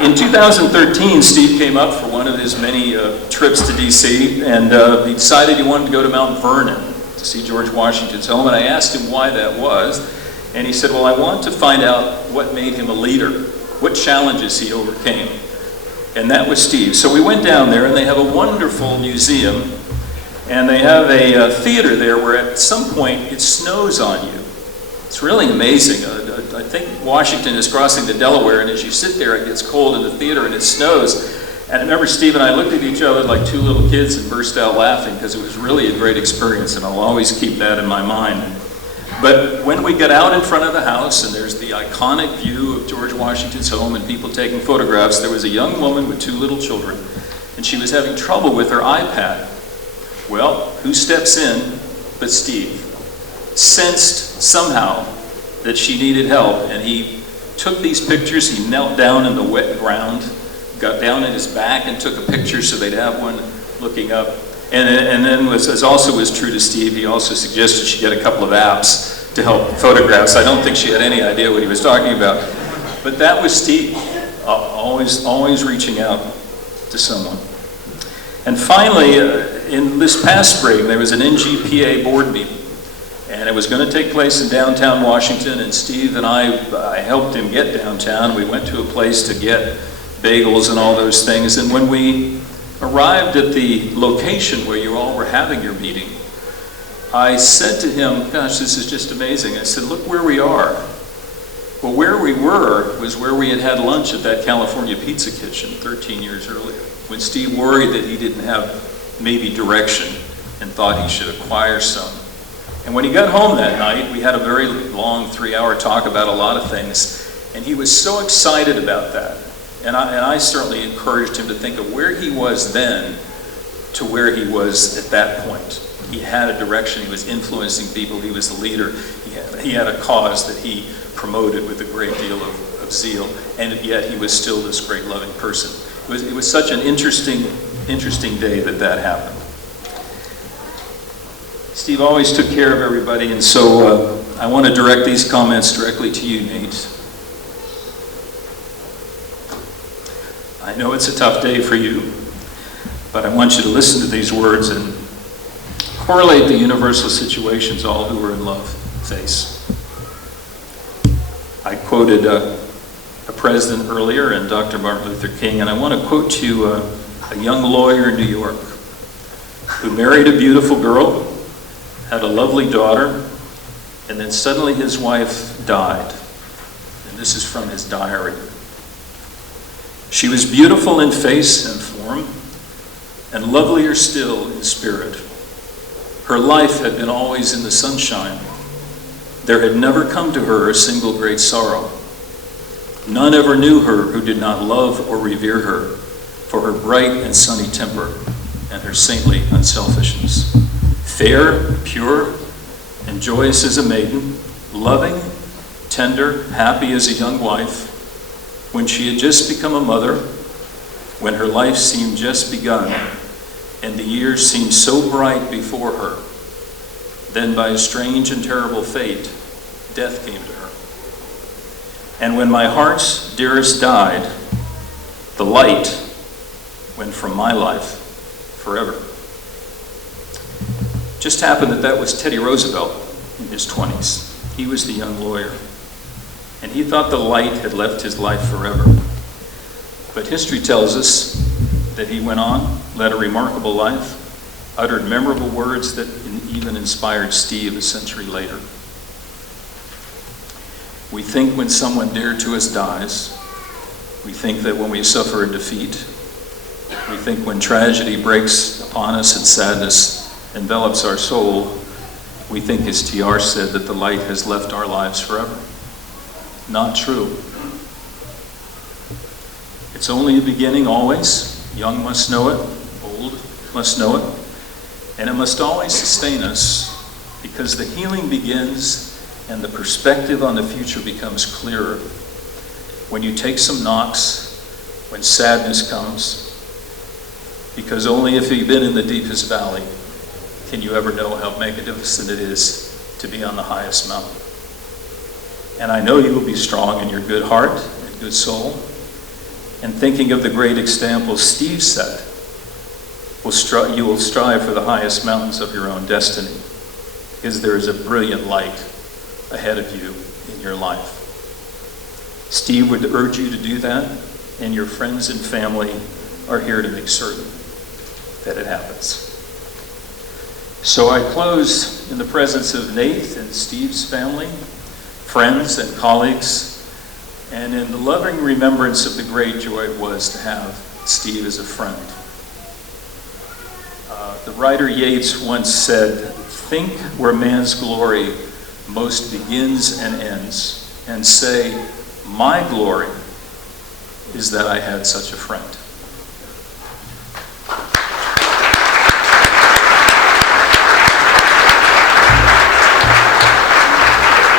In 2013, Steve came up for one of his many trips to DC, and he decided he wanted to go to Mount Vernon to see George Washington's home, and I asked him why that was, and he said, well, I want to find out what made him a leader, what challenges he overcame, and that was Steve. So we went down there, and they have a wonderful museum, and they have a theater there where at some point it snows on you. It's really amazing. I think Washington is crossing the Delaware, and as you sit there, it gets cold in the theater and it snows. And I remember Steve and I looked at each other like two little kids and burst out laughing because it was really a great experience, and I'll always keep that in my mind. But when we got out in front of the house, and there's the iconic view of George Washington's home and people taking photographs, there was a young woman with two little children, and she was having trouble with her iPad. Well, who steps in but Steve? Sensed somehow that she needed help, and he took these pictures. He knelt down in the wet ground, got down in his back and took a picture so they'd have one looking up. And then, as also was true to Steve, he also suggested she get a couple of apps to help photographs. I don't think she had any idea what he was talking about. But that was Steve, always reaching out to someone. And finally, in this past spring, there was an NGPA board meeting. And it was going to take place in downtown Washington, and Steve and I helped him get downtown. We went to a place to get bagels and all those things. And when we arrived at the location where you all were having your meeting, I said to him, gosh, this is just amazing. I said, look where we are. Well, where we were was where we had had lunch at that California Pizza Kitchen 13 years earlier, when Steve worried that he didn't have maybe direction and thought he should acquire some. And when he got home that night, we had a very long 3-hour talk about a lot of things, and he was so excited about that. And I certainly encouraged him to think of where he was then to where he was at that point. He had a direction, he was influencing people, he was the leader, he had a cause that he promoted with a great deal of zeal, and yet he was still this great loving person. It was such an interesting day that happened. Steve always took care of everybody, and so I want to direct these comments directly to you, Nate. I know it's a tough day for you, but I want you to listen to these words and correlate the universal situations all who are in love face. I quoted a president earlier and Dr. Martin Luther King, and I want to quote to you a young lawyer in New York who married a beautiful girl, had a lovely daughter, and then suddenly his wife died. And this is from his diary. She was beautiful in face and form, and lovelier still in spirit. Her life had been always in the sunshine. There had never come to her a single great sorrow. None ever knew her who did not love or revere her for her bright and sunny temper and her saintly unselfishness. Fair, pure, and joyous as a maiden, loving, tender, happy as a young wife, when she had just become a mother, when her life seemed just begun, and the years seemed so bright before her, then by a strange and terrible fate, death came to her. And when my heart's dearest died, the light went from my life forever. Just happened that was Teddy Roosevelt in his 20s. He was the young lawyer, and he thought the light had left his life forever. But history tells us that he went on, led a remarkable life, uttered memorable words that even inspired Steve a century later. We think when someone dear to us dies, we think that when we suffer a defeat, we think when tragedy breaks upon us and sadness envelops our soul, we think, as TR said, that the light has left our lives forever. Not true. It's only a beginning always. Young must know it, old must know it, and it must always sustain us, because the healing begins and the perspective on the future becomes clearer when you take some knocks, when sadness comes, because only if you've been in the deepest valley can you ever know how magnificent it is to be on the highest mountain. And I know you will be strong in your good heart and good soul, and thinking of the great example Steve set, you will strive for the highest mountains of your own destiny, because there is a brilliant light ahead of you in your life. Steve would urge you to do that, and your friends and family are here to make certain that it happens. So I close in the presence of Nate and Steve's family, friends and colleagues, and in the loving remembrance of the great joy it was to have Steve as a friend. The writer Yeats once said, "Think where man's glory most begins and ends, and say, my glory is that I had such a friend."